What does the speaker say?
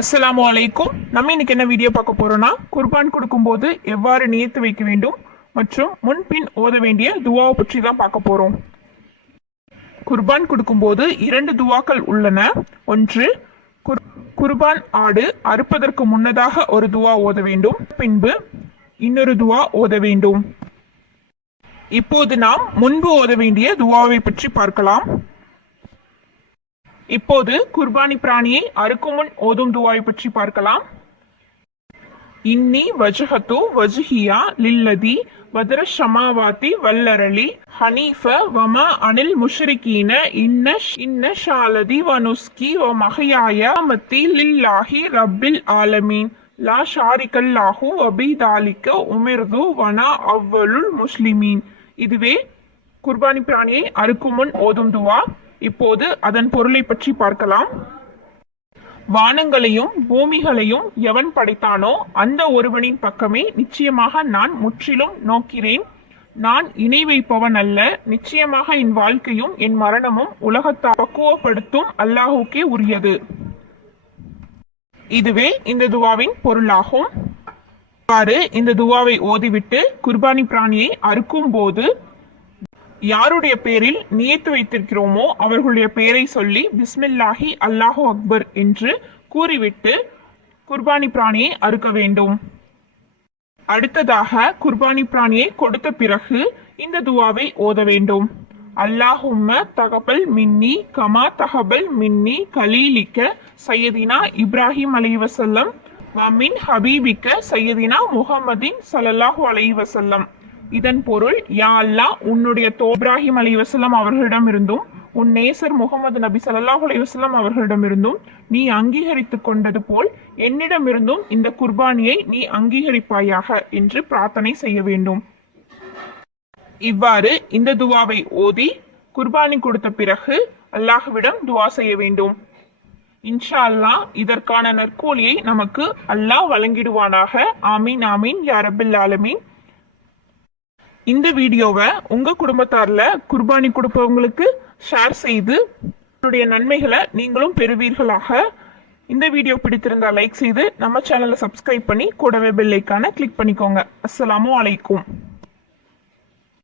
அஸ்ஸலாமு அலைக்கும். நம்ம இன்னைக்கு என்ன வீடியோ பார்க்க போறோம்னா, குர்பான் கொடுக்கும்போது எவ்வாறு நியத்து வைக்க வேண்டும் மற்றும் முன்பின் ஓத வேண்டிய துவாவை பற்றி தான் பார்க்க போறோம். குர்பான் கொடுக்கும்போது 2 துவாக்கள் உள்ளன. ஒன்று, குர்பான் ஆடு அறுப்பதற்கு முன்னதாக ஒரு துவா ஓத வேண்டும், பின்பு இன்னொரு துவா ஓத வேண்டும். இப்போது நாம் முன்பு ஓத வேண்டிய துவாவை பற்றி பார்க்கலாம். இப்போது குர்பானி பிராணியை அறுக்கும் முன் ஓதும் துவாவை பற்றி பார்க்கலாம். இன்னி வஜ்ஹது வஜ்ஹியா லில்லதி வதர ஷமாவாதி வல்லரளி ஹனீஃப வமா அனில் முஷ்ரிகீன இன்ன ஷாலதி வனுஸ்கி வ மஹயாய மத்தி லில்லாஹி ரப்பில் ஆலமீன் லா ஷாரிகல்லாஹு வபிதாலிக உமிர்து வனா அவ்வலுல் முஸ்லிமீன். இதுவே குர்பானி பிராணியை அறுக்கும் முன் ஓதும் துவா. இப்போது அதன் பொருளை பற்றி பார்க்கலாம். வானங்களையும் பூமிகளையும் எவன் படைத்தானோ அந்த ஒருவனின் பக்கமே நிச்சயமாக நான் முற்றிலும் நோக்கிறேன். நான் இணை வைப்பவன் அல்ல. நிச்சயமாக என் வாழ்க்கையும் என் மரணமும் உலகத்தை பக்குவப்படுத்தும் அல்லாஹுக்கே உரியது. இதுவே இந்த துவாவின் பொருளாகும். இந்த துவாவை ஓதிவிட்டு குர்பானி பிராணியை அறுக்கும் போது யாருடைய பேரில் நியத்து வைத்திருக்கிறோமோ அவர்களுடைய பெயரை சொல்லி பிஸ்மில்லாஹி அல்லாஹு அக்பர் என்று கூறிவிட்டு குர்பானி பிராணியை அறுக்க வேண்டும். அடுத்ததாக குர்பானி பிராணியை கொடுத்த பிறகு இந்த துவாவை ஓத வேண்டும். அல்லாஹும்ம தகபல் மின்னி கமா தகபல் மின்னி கலீலிக்க சையதினா இப்ராஹிம் அலைஹிவஸல்லம் வமின் ஹபீபிக்க சையதினா முஹம்மதின் ஸல்லல்லாஹு அலைஹி வஸல்லம். இதன் பொருள், யா அல்லாஹ், உன்னுடைய இப்ராஹிம் அலைஹிவஸல்லம் அவர்களிடமிருந்தும் உன் நேசர் முகமது நபி ஸல்லல்லாஹு அலைஹி வஸல்லம் அவர்களிடமிருந்தும் நீ அங்கீகரித்துக் கொண்டது போல் என்னிடமிருந்தும் இந்த குர்பானியை நீ அங்கீகரிப்பாயாக என்று பிரார்த்தனை செய்ய வேண்டும். இவ்வாறு இந்த துவாவை ஓதி குர்பானி கொடுத்த பிறகு அல்லாஹ்விடம் துவா செய்ய வேண்டும். இன்ஷா அல்லாஹ் இதற்கான நற்கூலியை நமக்கு அல்லாஹ் வழங்கிடுவானாக. ஆமீன் ஆமீன் யா ரப்பில் ஆலமீன். இந்த வீடியோவை உங்க குடும்பத்தார்ல குர்பானி கொடுப்பவங்களுக்கு ஷேர் செய்து உங்களுடைய நன்மைகளை நீங்களும் பெறுவீர்களாக. இந்த வீடியோ பிடித்திருந்தால் லைக் செய்து நம்ம சேனலை சப்ஸ்கிரைப் பண்ணி கூடவே பெல் ஐகானை கிளிக் பண்ணிக்கோங்க. அஸ்ஸலாமு அலைக்கும்.